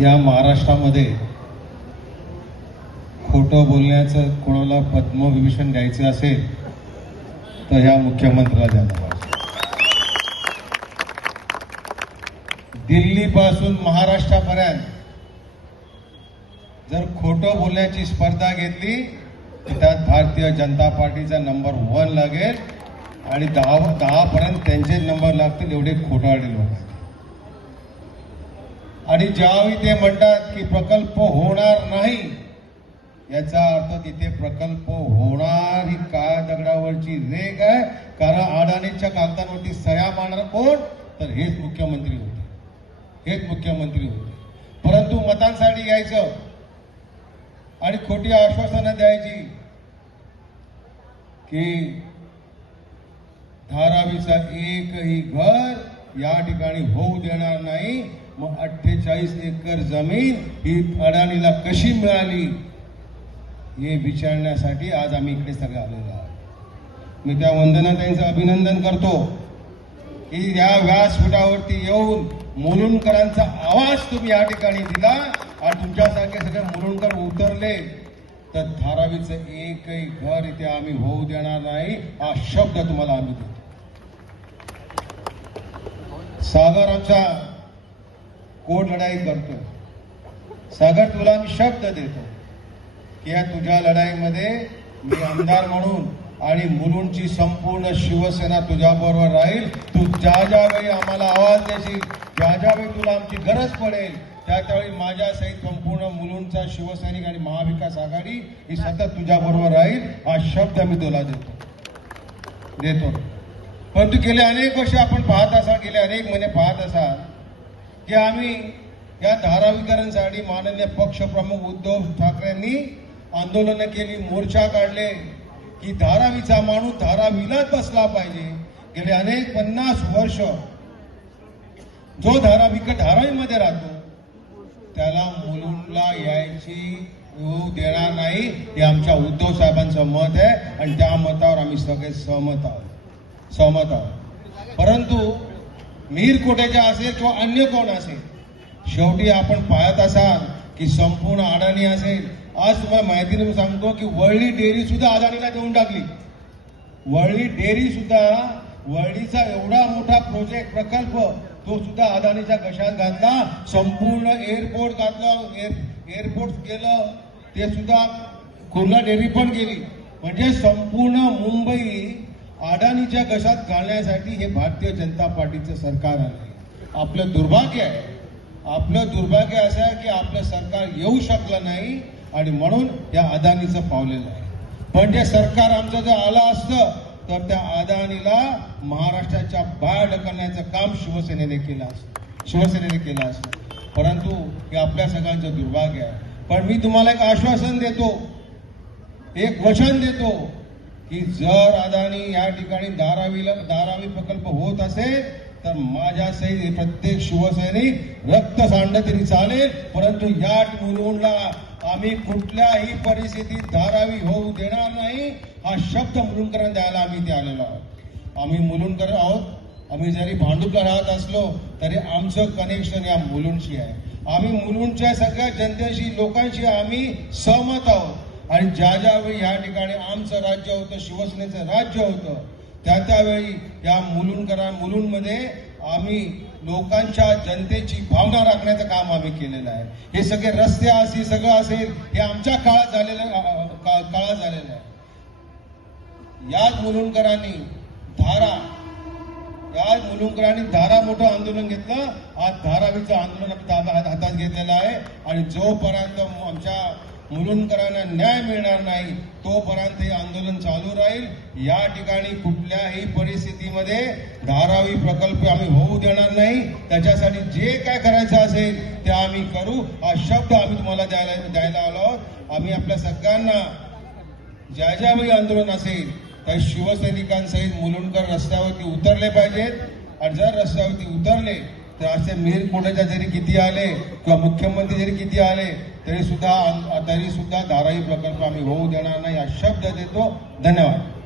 या महाराष्ट्रामध्ये खोटं बोलण्याचं कोणाला पद्मविभूषण द्यायचं असेल तर ह्या मुख्यमंत्र्याला द्यायला पाहिजे दिल्लीपासून महाराष्ट्रापर्यंत जर खोटं बोलण्याची स्पर्धा घेतली तर त्यात भारतीय जनता पार्टीचा नंबर वन लागेल आणि दहा दहापर्यंत त्यांचे नंबर लागतील एवढे खोटारडे लोक आहेत. आणि ज्यावेळी ते म्हणतात की प्रकल्प होणार नाही याचा अर्थ तिथे प्रकल्प होणार ही काय दगडावरची रेग आहे. कारण अडाणीच्या कागदांवरती सया मारणार कोण? तर हेच मुख्यमंत्री होते. हेच मुख्यमंत्री होते. परंतु मतांसाठी यायचं आणि खोटी आश्वासनं द्यायची की धारावीचा एकही घर या ठिकाणी होऊ देणार नाही. मग अठ्ठेचाळीस एकर जमीन ही अडाणीला कशी मिळाली? हे विचारण्यासाठी आज आम्ही इकडे सगळे आलेलो आहोत. मी त्या वंदनाताईंचं अभिनंदन करतो की या व्यासपीठावरती येऊन मुलुंडकरांचा आवाज तुम्ही या ठिकाणी दिला आणि तुमच्यासारखे सगळे मुलुंडकर उतरले. तर धारावीचं एकही घर इथे आम्ही होऊ देणार नाही हा शब्द तुम्हाला आम्ही देतो. सागर आमच्या कोण लढाई करतो. सागर तुला आम्ही शब्द देतो. की या तुझ्या लढाईमध्ये मी आमदार म्हणून आणि मुलुंडची संपूर्ण शिवसेना तुझ्याबरोबर राहील. तू ज्या ज्यावेळी आम्हाला आवाज देशील ज्या ज्यावेळी तुला आमची गरज पडेल त्या त्यावेळी माझ्या सहित संपूर्ण मुलुंडचा शिवसैनिक आणि महाविकास आघाडी ही सतत तुझ्याबरोबर राहील. हा शब्द मी तुला देतो. देतो. परंतु गेले अनेक वर्ष आपण पाहत असाल गेले अनेक महिने पाहत असाल की आम्ही या धारावीकरांसाठी माननीय पक्षप्रमुख उद्धव ठाकरेंनी आंदोलनं केली मोर्चा काढले. की धारावीचा माणूस धारावीलाच बसला पाहिजे. गेले अनेक पन्नास वर्ष जो धारावीकर धारावीमध्ये राहतो त्याला मुलुंडला यायची येऊ देणार नाही हे आमच्या उद्धव साहेबांचं मत आहे. आणि त्या मतावर आम्ही सगळे सहमत आहोत. सहमत आहोत. परंतु मीर कोट्याच्या असेल किंवा अन्य कोण असेल? शेवटी आपण पाहत असाल की संपूर्ण अडाणी असेल. आज तुम्हाला माहिती मी सांगतो की वळली डेअरी सुद्धा अडाणीला देऊन टाकली. वळली डेअरी सुद्धा वळलीचा एवढा मोठा प्रोजेक्ट प्रकल्प तो सुद्धा अदानीच्या कशात घातला? संपूर्ण एअरपोर्ट घातलं एअर एअरपोर्ट केलं ते सुद्धा कुर्ला डेअरी पण गेली म्हणजे संपूर्ण मुंबई अडाणीच्या कशात घालण्यासाठी हे भारतीय जनता पार्टीचं सरकार आहे आपलं दुर्भाग्य आहे. आपलं दुर्भाग्य असं आहे की आपलं सरकार येऊ शकलं नाही आणि म्हणून या अदानीचं पावलेलं आहे. पण जे सरकार आमचं जर आलं असतं तर त्या अदानीला महाराष्ट्राच्या बाहेर ढकलण्याचं काम शिवसेनेने केलं असतं. शिवसेनेने केलं असतं. परंतु हे आपल्या सगळ्यांचं दुर्भाग्य आहे. पण मी तुम्हाला एक आश्वासन देतो. एक वचन देतो. की जर अदानी या ठिकाणी धारावीला धारावी प्रकल्प होत असेल तर माझ्या सहित प्रत्येक शिवसैनिक रक्त सांडलं तरी चालेल परंतु या मुलुंडला आम्ही कुठल्याही परिस्थितीत धारावी होऊ देणार नाही हा शब्द मुलुंडकरांना द्यायला आम्ही ते आलेलो आहोत. आम्ही मुलुंडकर आहोत. आम्ही जरी भांडुपला राहत असलो तरी आमचं कनेक्शन या मुलुंडशी आहे. आम्ही मुलुंडच्या सगळ्या जनतेशी लोकांशी आम्ही सहमत आहोत. आणि ज्या ज्यावेळी या ठिकाणी आमचं राज्य होतं शिवसेनेचं राज्य होतं त्या त्यावेळी या मुलुंडकरा मुलुंडमध्ये आम्ही लोकांच्या जनतेची भावना राखण्याचं काम आम्ही केलेलं आहे. हे सगळे रस्ते असेल सगळं असेल हे आमच्या काळात झालेलं का- काळात झालेलं आहे. याच मुलुंडकरांनी धारा याच मुलुंडकरांनी धारा मोठं आंदोलन घेतलं आज धारावीचं आंदोलन आम्ही हातात घेतलेलं आहे. आणि जोपर्यंत आमच्या मुलुंडकरांना न्याय मिळणार नाही तोपर्यंत हे आंदोलन चालू राहील. या ठिकाणी कुठल्याही परिस्थितीमध्ये धारावी प्रकल्प आम्ही होऊ देणार नाही. त्याच्यासाठी जे काय करायचं असेल ते आम्ही करू. हा शब्द आम्ही तुम्हाला द्यायला द्यायला आलो आहोत. आम्ही आपल्या सगळ्यांना ज्या ज्यावेळी आंदोलन असेल त्या शिवसैनिकांसहित मुलुंडकर रस्त्यावरती उतरले पाहिजेत. आणि जर रस्त्यावरती उतरले तर असे मीर कोटेच्या जरी किती आले किंवा मुख्यमंत्री जरी किती आले तरीसुद्धा तरीसुद्धा तरी प्रकल्प आम्ही होऊ देणार नाही हा शब्द देतो. धन्यवाद.